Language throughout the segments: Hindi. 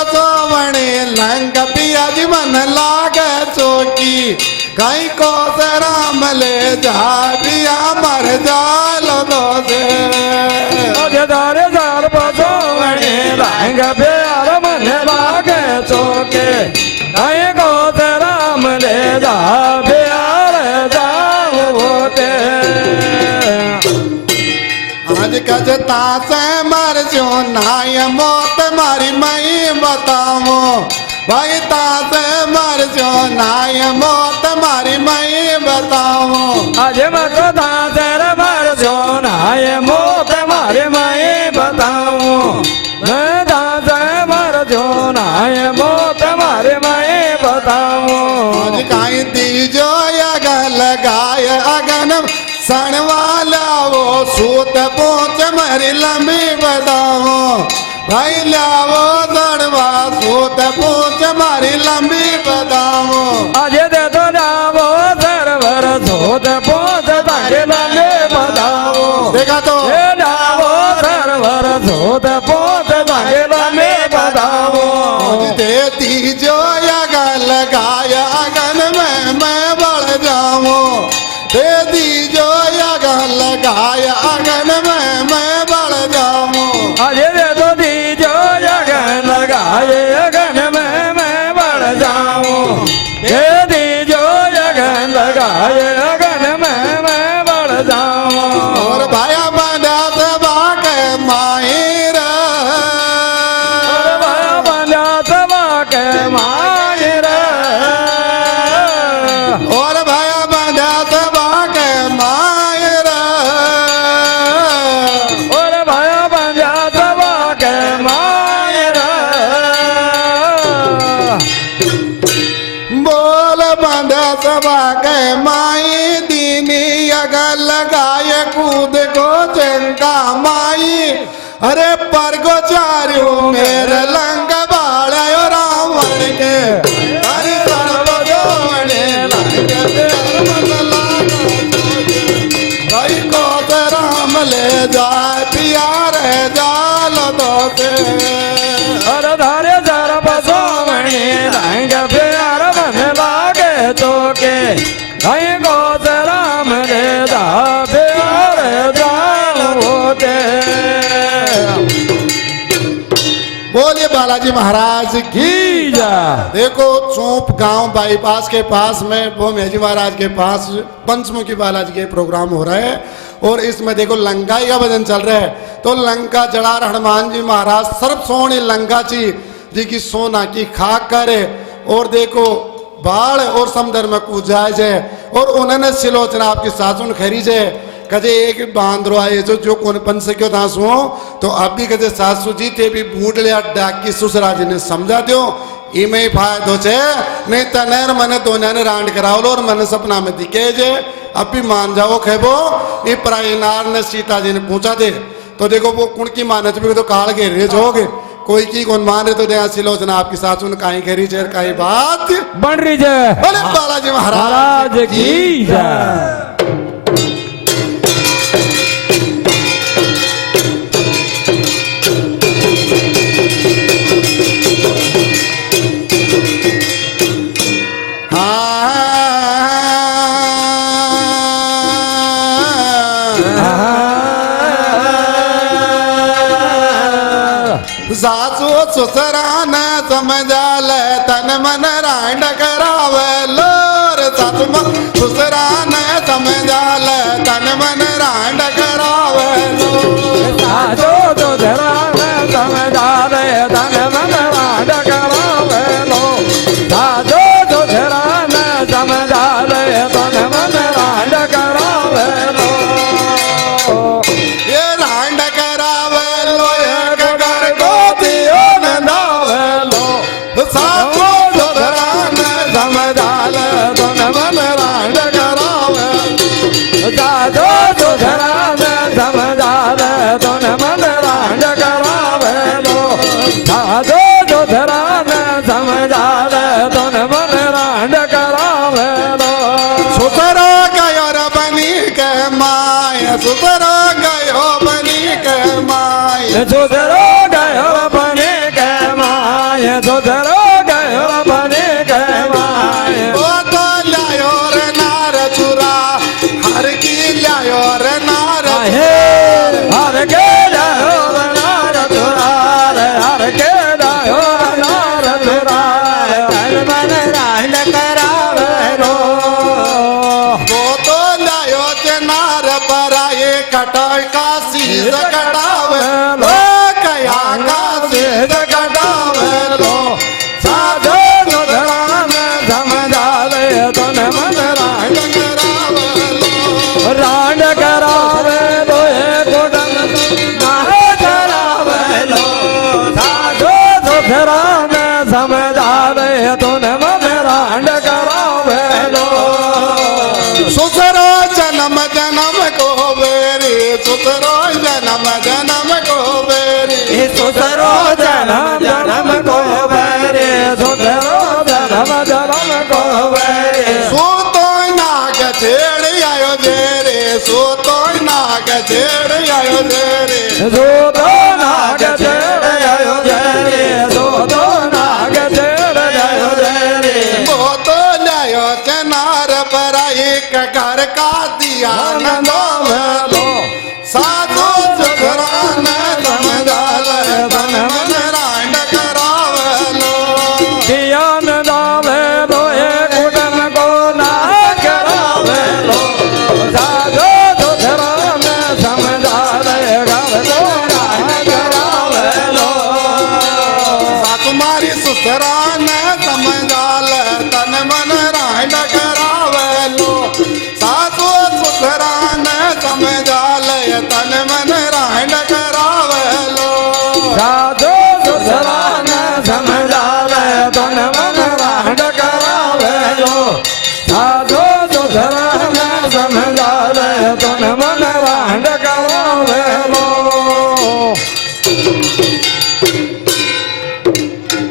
बसोवणी लंग पिया जी मन लागे चौकी कहीं को से राम ले जा पिया मर जाल दो से धारे धार बसोवणी लंग पिया मन लागे चौकी कहीं को से राम ले जा पिया होते आज कजता से मर जो नाय मौत मारी मई बताओ भाई तासे मर जो नाय मौत मारी मई बताओ आज मत तासे मर जो नाय मौत मारी मई बताओ मैं तासे मर जो नाय मौत मारी मई बताओ आज काई दीजो अगल गाय अगन सन वाला वो सूत पहुंच मरी लंबी बताओ भाई लावो दड़वा सूत पहुंच मारी लंबी बताओ आज दे तो जावो सरवर सूत पहुंच तारी लंबी बताओ देखा तो जावो सरवर सूत पहुंच तारी लंबी बताओ दे दीजो अगल गाय अगन में मैं बढ़ जाऊं दे दीजो अगल गाय अगन में मैं बढ़ जाऊं आज दे तो दीजो अगन लगाए अगन में मैं बढ़ जाऊं दे दीजो अगन लगाए अगन में मैं बढ़ जाऊं और भाया बंदा सबा के माहिर और भाया बंदा सबा के माहिर और भाया बंदा सबा के माहिर और भाया बंदा सबा के माहिर बोल बंदा सबा के माई दीनी अगल लगाए कूद को चंगा माई अरे पर गो चारू मेरे लंग बाड़ा रावण के हरि सर्वजोड़े लंग प्यार मन लागा भाई को ते राम ले जाए प्यार जाल दो से और धारे जर बसोवणी रंग प्यार मन लागे चौके कहीं को से राम ले जा प्यार जाल होते बोलिए बालाजी महाराज की जा देखो चौप गांव बाईपास के पास में वो मेजी महाराज के पास पंचमुखी बालाजी के प्रोग्राम हो रहा है और इसमें देखो लंकाई का भजन चल रहा है तो लंका जड़ार हनुमान जी महाराज सर्व सोनी लंका जी की सोना की खाक करे और देखो बाढ़ और समुद्र में कूद जाए जे और उन्होंने सिलोचना आपकी सासुन खरी जे कजे एक बांद्रो आए जो कौन बन सको था सुओ तो अब भी कजे सासू जी थे भी बूढ़ लिया डाक की ससुरा जी ने समझा दो इमे फायदो छे नहीं तनेर मने दोनों ने रांड कराओ और मन सपना में दिखे जे अब भी मान जाओ खेबो ये प्रायनार ने सीता जी ने पूछा दे तो देखो वो कुण की माने भी तो काल के रेज हो गए कोई की कौन मान रहे तो दया सिलोचना आपकी सासू ने काई करी चेर काई बात बन रही जय बोले बालाजी महाराज की जय सासू ससुरा न समझा ले तन मन रांड करावे लोर सासू ससुरा न समझा ले तन मन रांड करावे सासू ससुरा न समझा ले तन मन रांड करावे लो सासू ससुरा न समझा ले तन मन रांड करावे लो ये रांड करावे लो एक घर को सासू ससुरा न समझा ले तन मन रांड करावे सासू ससुरा न समझा ले तन मन रांड करावे लो सासू ससुरा न समझा ले तन मन रांड करावे लो सुतरा गयो रे बनी के माय सुतरा गयो बनी के माय सुतरो गयो बने के माय कटावे लो कया का सिर कटावे लो साधो सुधरान समझावे तन मन रांड रांड करावे लो कुटन नाहे करावे लो साधो सुधरान समझावे तन मन रांड करावे लो सुसरो जन्म जन्म को बेरी सुसरो जन्म जन्म को बेरी सुधरो जन्म जन्म को बेरे सुधरो जन्म जन्म को बेरे सो तो नाग छेड़ आयो जेरे सो तो नाग छेड़ आयो जेरे जो तो नाग छेड़ आयो जेरे जो तो नाग छेड़ आयो जेरे वो तो न्यायो चनार पर एक घर का दिया नाम लो साधु सुधरान समझाल तन मन रांड करावलो ज्ञान दावे लो कुटन को ना करावे लो साधो सुधरान समझावे घर को ना करावे लो तुम्हारी सुधरान समझाल तन मन रांड करावलो साधु सुधरान समझाल तन मन रांड करावलो साधो सुधरान समझावे तन मन रांड करावे लो साधो सुधरान समझावे तन मन रांड करावे लो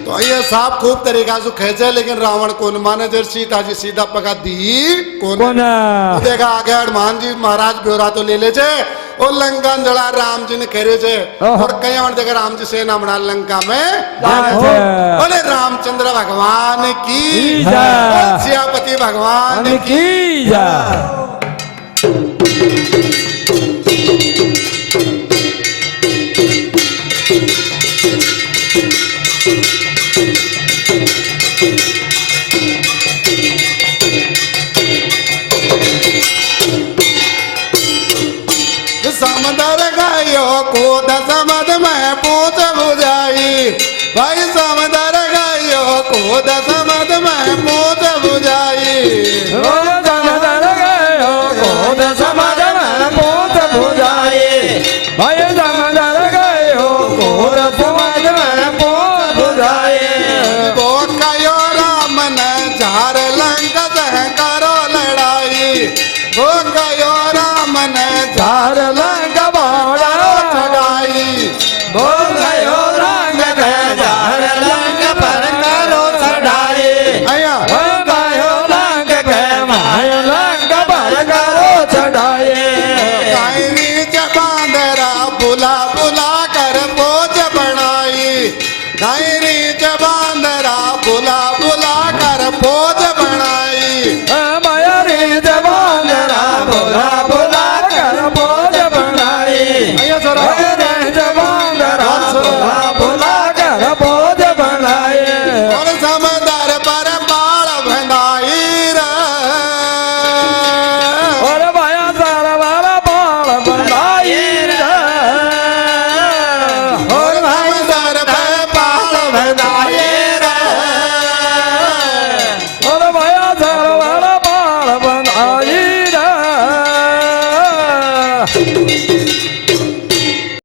तो ये साहब खूब तरीका से खेचे लेकिन रावण कौन माने जर सीता जी सीधा पका दी कौन कोन देखा आगे हनुमान जी महाराज ब्योरा तो ले ले छे और लंका जड़ा राम जी ने करे छे ओहो। और कई बार देखा राम जी सेना बना लंका में जाए जाए छे। छे। बोले रामचंद्र भगवान की जय। और सियापति भगवान की की जा समदर गयो कूद समद में पूछ बुझाई भाई समदर गयो कूद समद में पूछ बुझाई समझ गयो कोद समझ में पूत बुझाई भय समझ गयो कोद समझ में पूत बुझाई वो कयो राम ने झार लंका से करो लड़ाई वो कयो राम ने चार लंग बाड़ा चढ़ाई बोल गयो रंग के चार लंग पर करो चढ़ाई अया बोल गयो रंग के माय लंग पर करो चढ़ाई काई नीच बांदरा बुला बुला